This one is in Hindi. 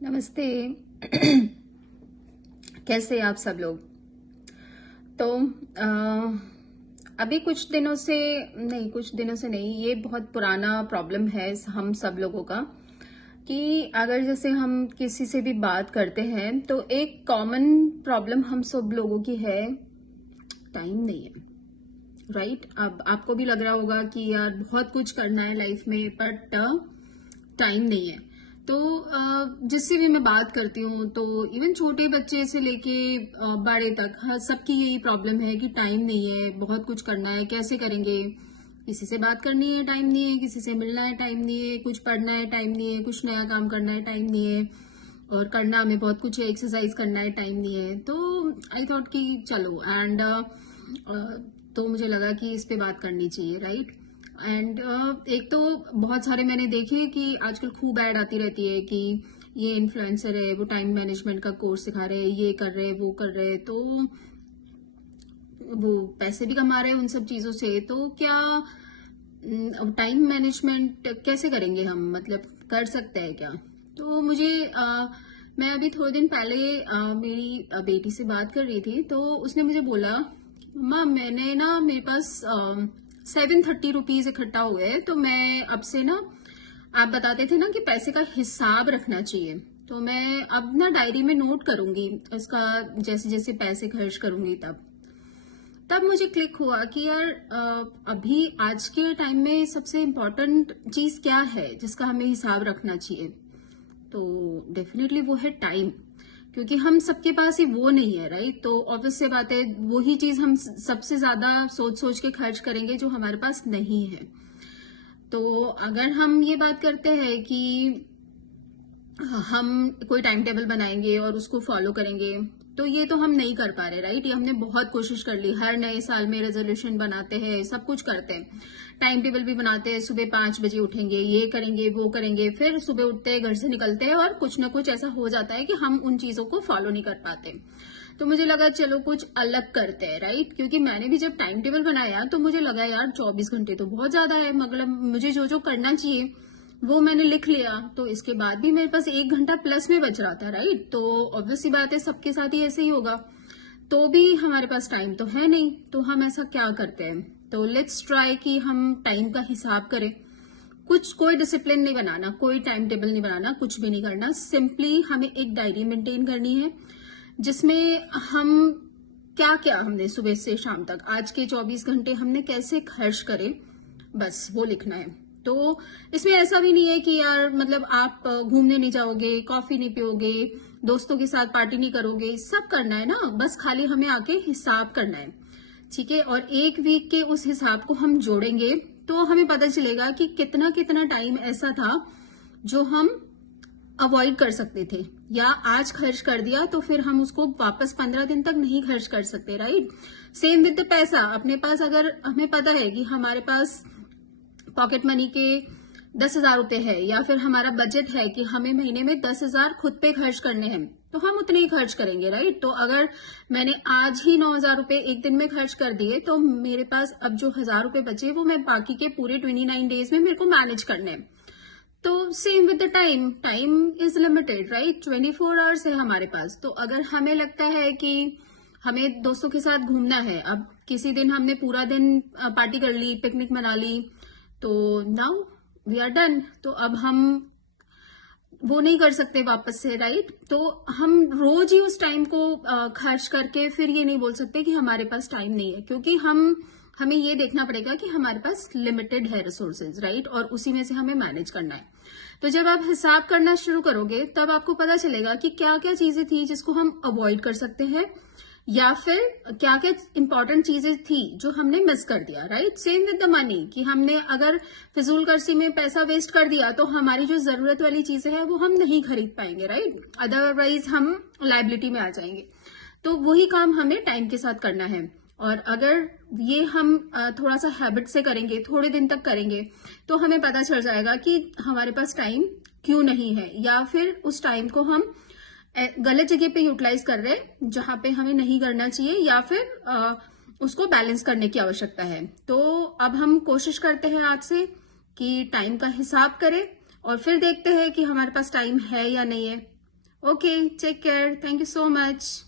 नमस्ते। कैसे आप सब लोग। तो अभी कुछ दिनों से नहीं, ये बहुत पुराना प्रॉब्लम है हम सब लोगों का कि अगर जैसे हम किसी से भी बात करते हैं तो एक कॉमन प्रॉब्लम हम सब लोगों की है, टाइम नहीं है। राइट? अब आपको भी लग रहा होगा कि यार बहुत कुछ करना है लाइफ में, बट टाइम नहीं है। तो जिससे भी मैं बात करती हूँ तो इवन छोटे बच्चे से लेके बड़े तक हर सबकी यही प्रॉब्लम है कि टाइम नहीं है, बहुत कुछ करना है, कैसे करेंगे। किसी से बात करनी है, टाइम नहीं है। किसी से मिलना है, टाइम नहीं है। कुछ पढ़ना है, टाइम नहीं है। कुछ नया काम करना है, टाइम नहीं है। और करना हमें बहुत कुछ है, एक्सरसाइज करना है, टाइम नहीं है। तो आई थॉट कि चलो एंड तो मुझे लगा कि इस पे बात करनी चाहिए, राइट। एंड एक तो बहुत सारे मैंने देखे कि आजकल खूब ऐड आती रहती है कि ये इन्फ्लुएंसर है, वो टाइम मैनेजमेंट का कोर्स सिखा रहे हैं, ये कर रहे हैं, वो कर रहे हैं, तो वो पैसे भी कमा रहे हैं उन सब चीजों से। तो क्या टाइम मैनेजमेंट कैसे करेंगे हम, मतलब कर सकते हैं क्या। तो मुझे मैं अभी थोड़े दिन पहले मेरी बेटी से बात कर रही थी, तो उसने मुझे बोला, मम्मा मैंने ना, मेरे पास 730 रुपीज इकट्ठा हुए हैं, तो मैं अब से ना, आप बताते थे ना कि पैसे का हिसाब रखना चाहिए, तो मैं अब ना डायरी में नोट करूंगी इसका, जैसे जैसे पैसे खर्च करूंगी तब मुझे क्लिक हुआ कि यार अभी आज के टाइम में सबसे इम्पोर्टेंट चीज क्या है जिसका हमें हिसाब रखना चाहिए। तो डेफिनेटली वो है टाइम, क्योंकि हम सबके पास ही वो नहीं है, राइट। तो ऑब्वियस से बात है, वही चीज हम सबसे ज्यादा सोच सोच के खर्च करेंगे जो हमारे पास नहीं है। तो अगर हम ये बात करते हैं कि हम कोई टाइम टेबल बनाएंगे और उसको फॉलो करेंगे, तो ये तो हम नहीं कर पा रहे, राइट। ये हमने बहुत कोशिश कर ली, हर नए साल में रेजोल्यूशन बनाते हैं, सब कुछ करते हैं, टाइम टेबल भी बनाते हैं, सुबह 5 बजे उठेंगे, ये करेंगे, वो करेंगे, फिर सुबह उठते हैं, घर से निकलते हैं और कुछ ना कुछ ऐसा हो जाता है कि हम उन चीजों को फॉलो नहीं कर पाते। तो मुझे लगा चलो कुछ अलग करते हैं, राइट। क्योंकि मैंने भी जब टाइम टेबल बनाया तो मुझे लगा यार 24 घंटे तो बहुत ज्यादा है, मतलब मुझे जो जो करना चाहिए वो मैंने लिख लिया, तो इसके बाद भी मेरे पास 1 घंटा प्लस में बच रहा था, राइट। तो ऑब्वियस सी बात है, सबके साथ ही ऐसे ही होगा, तो भी हमारे पास टाइम तो है नहीं। तो हम ऐसा क्या करते हैं, तो लेट्स ट्राई कि हम टाइम का हिसाब करें। कोई डिसिप्लिन नहीं बनाना, कोई टाइम टेबल नहीं बनाना, कुछ भी नहीं करना, सिंपली हमें एक डायरी मेंटेन करनी है जिसमें हम क्या क्या हमने सुबह से शाम तक, आज के 24 घंटे हमने कैसे खर्च करे, बस वो लिखना है। तो इसमें ऐसा भी नहीं है कि यार मतलब आप घूमने नहीं जाओगे, कॉफी नहीं पियोगे, दोस्तों के साथ पार्टी नहीं करोगे, सब करना है ना, बस खाली हमें आके हिसाब करना है, ठीक है। और एक वीक के उस हिसाब को हम जोड़ेंगे तो हमें पता चलेगा कि कितना कितना टाइम ऐसा था जो हम अवॉइड कर सकते थे, या आज खर्च कर दिया तो फिर हम उसको वापस 15 दिन तक नहीं खर्च कर सकते, राइट। सेम विद द पैसा, अपने पास अगर हमें पता है कि हमारे पास पॉकेट मनी के 10,000 रुपए है, या फिर हमारा बजट है कि हमें महीने में 10,000 खुद पे खर्च करने हैं, तो हम उतने ही खर्च करेंगे, राइट। तो अगर मैंने आज ही 9,000 रुपए एक दिन में खर्च कर दिए, तो मेरे पास अब जो 1,000 रुपए बचे वो मैं बाकी के पूरे 29 डेज में मेरे को मैनेज करने हैं। तो same with the time, time is limited, right. 24 hours है हमारे पास। तो अगर हमें लगता है कि हमें दोस्तों के साथ घूमना है, अब किसी दिन हमने पूरा दिन पार्टी कर ली, पिकनिक मना ली, तो नाउ वी आर डन, तो अब हम वो नहीं कर सकते वापस से, राइट। तो हम रोज ही उस टाइम को खर्च करके फिर ये नहीं बोल सकते कि हमारे पास टाइम नहीं है, क्योंकि हमें ये देखना पड़ेगा कि हमारे पास लिमिटेड है रिसोर्सेज, राइट, और उसी में से हमें मैनेज करना है। तो जब आप हिसाब करना शुरू करोगे तब आपको पता चलेगा कि क्या क्या चीजें थी जिसको हम अवॉइड कर सकते हैं, या फिर क्या क्या इंपॉर्टेंट चीजें थी जो हमने मिस कर दिया, right. Same with the money, कि हमने अगर फिजूल खर्ची में पैसा वेस्ट कर दिया तो हमारी जो जरूरत वाली चीजें हैं वो हम नहीं खरीद पाएंगे, राइट, अदरवाइज हम लायबिलिटी में आ जाएंगे। तो वही काम हमें टाइम के साथ करना है। और अगर ये हम थोड़ा सा हैबिट से करेंगे, थोड़े दिन तक करेंगे, तो हमें पता चल जाएगा कि हमारे पास टाइम क्यों नहीं है, या फिर उस टाइम को हम गलत जगह पे यूटिलाइज कर रहे हैं जहां पे हमें नहीं करना चाहिए, या फिर उसको बैलेंस करने की आवश्यकता है। तो अब हम कोशिश करते हैं आज से कि टाइम का हिसाब करें, और फिर देखते हैं कि हमारे पास टाइम है या नहीं है। Okay, take care, thank you so much.